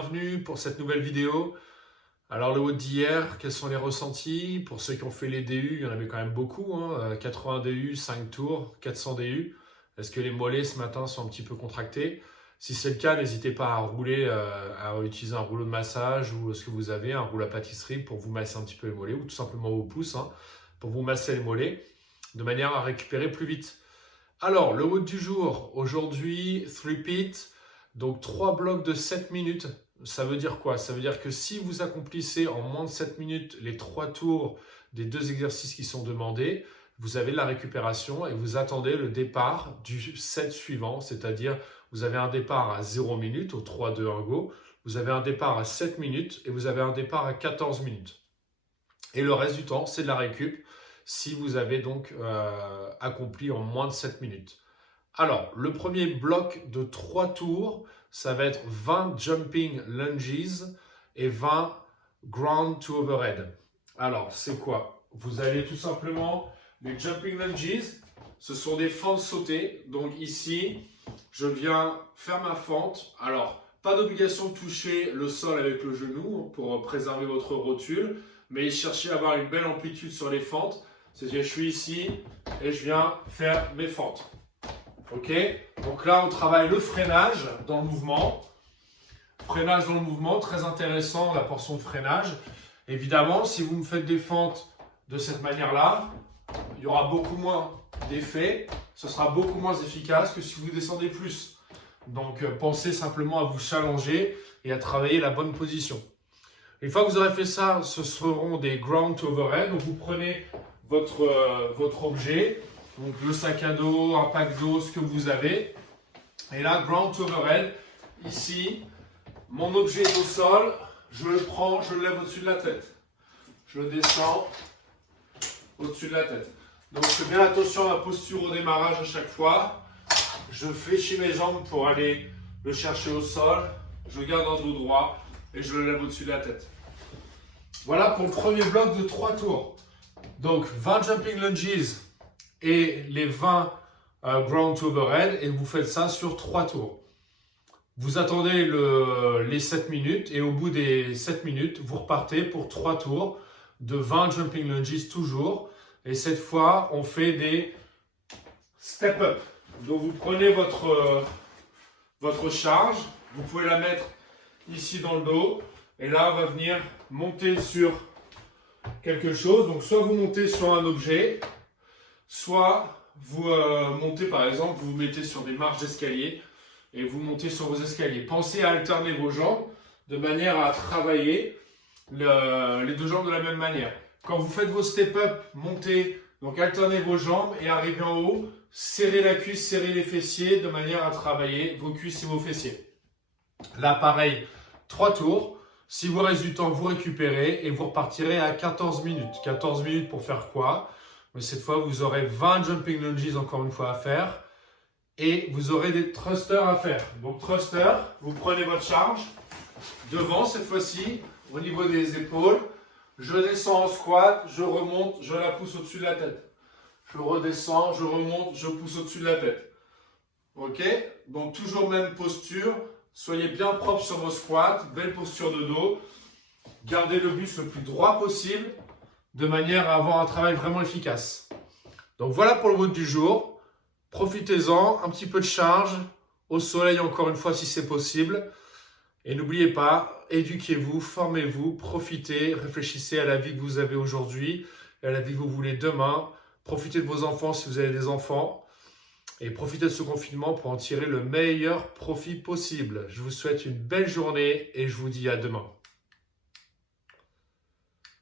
bienvenue pour cette nouvelle vidéo. Alors le WOD d'hier, quels sont les ressentis? Pour ceux qui ont fait les DU, il y en avait quand même beaucoup, 80 DU, 5 tours, 400 DU. Est-ce que les mollets ce matin sont un petit peu contractés? Si c'est le cas, n'hésitez pas à rouler, à utiliser un rouleau de massage ou ce que vous avez, un rouleau à pâtisserie pour vous masser un petit peu les mollets ou tout simplement vos pouces pour vous masser les mollets de manière à récupérer plus vite. Alors, le WOD du jour, aujourd'hui, 3-peat, donc 3 blocs de 7 minutes. Ça veut dire quoi? Ça veut dire que si vous accomplissez en moins de 7 minutes les 3 tours des 2 exercices qui sont demandés, vous avez de la récupération et vous attendez le départ du set suivant, c'est-à-dire vous avez un départ à 0 minutes, au 3, 2, 1, go, vous avez un départ à 7 minutes et vous avez un départ à 14 minutes. Et le reste du temps, c'est de la récup si vous avez donc accompli en moins de 7 minutes. Alors, le premier bloc de 3 tours, ça va être 20 jumping lunges et 20 ground to overhead. Alors, c'est quoi? Vous avez tout simplement les jumping lunges, ce sont des fentes sautées. Donc ici, je viens faire ma fente. Alors, pas d'obligation de toucher le sol avec le genou pour préserver votre rotule, mais cherchez à avoir une belle amplitude sur les fentes. C'est-à-dire, je suis ici et je viens faire mes fentes. Ok? Donc là, on travaille le freinage dans le mouvement. Freinage dans le mouvement, très intéressant, la portion de freinage. Évidemment, si vous me faites des fentes de cette manière-là, il y aura beaucoup moins d'effet. Ce sera beaucoup moins efficace que si vous descendez plus. Donc, pensez simplement à vous challenger et à travailler la bonne position. Une fois que vous aurez fait ça, ce seront des ground to overhead. Donc, vous prenez votre objet, donc le sac à dos, un pack d'eau, ce que vous avez. Et là, ground to overhead, ici, mon objet est au sol, je le prends, je le lève au-dessus de la tête. Je le descends au-dessus de la tête. Donc, je fais bien attention à la posture au démarrage à chaque fois. Je fléchis mes jambes pour aller le chercher au sol. Je garde un dos droit et je le lève au-dessus de la tête. Voilà pour le premier bloc de 3 tours. Donc, 20 jumping lunges et les 20 ground to overhead et vous faites ça sur 3 tours. Vous attendez les 7 minutes et au bout des 7 minutes, vous repartez pour 3 tours de 20 jumping lunges toujours. Et cette fois, on fait des step up. Donc, vous prenez votre charge, vous pouvez la mettre ici dans le dos et là, on va venir monter sur quelque chose. Donc, soit vous montez sur un objet, soit vous montez, par exemple, vous vous mettez sur des marches d'escalier et vous montez sur vos escaliers. Pensez à alterner vos jambes de manière à travailler les deux jambes de la même manière. Quand vous faites vos step-up, montez, donc alternez vos jambes et arrivez en haut, serrez la cuisse, serrez les fessiers de manière à travailler vos cuisses et vos fessiers. Là, pareil, 3 tours. Si vous reste du temps, vous récupérez et vous repartirez à 14 minutes. 14 minutes pour faire quoi? Mais cette fois, vous aurez 20 jumping lunges encore une fois à faire et vous aurez des thrusters à faire. Donc, thruster, vous prenez votre charge devant cette fois-ci au niveau des épaules. Je descends en squat, je remonte, je la pousse au-dessus de la tête. Je redescends, je remonte, je pousse au-dessus de la tête. Ok? Donc, toujours même posture. Soyez bien propre sur vos squats, belle posture de dos. Gardez le buste le plus droit possible de manière à avoir un travail vraiment efficace. Donc voilà pour le WOD du jour. Profitez-en, un petit peu de charge, au soleil encore une fois si c'est possible. Et n'oubliez pas, éduquez-vous, formez-vous, profitez, réfléchissez à la vie que vous avez aujourd'hui et à la vie que vous voulez demain. Profitez de vos enfants si vous avez des enfants. Et profitez de ce confinement pour en tirer le meilleur profit possible. Je vous souhaite une belle journée et je vous dis à demain.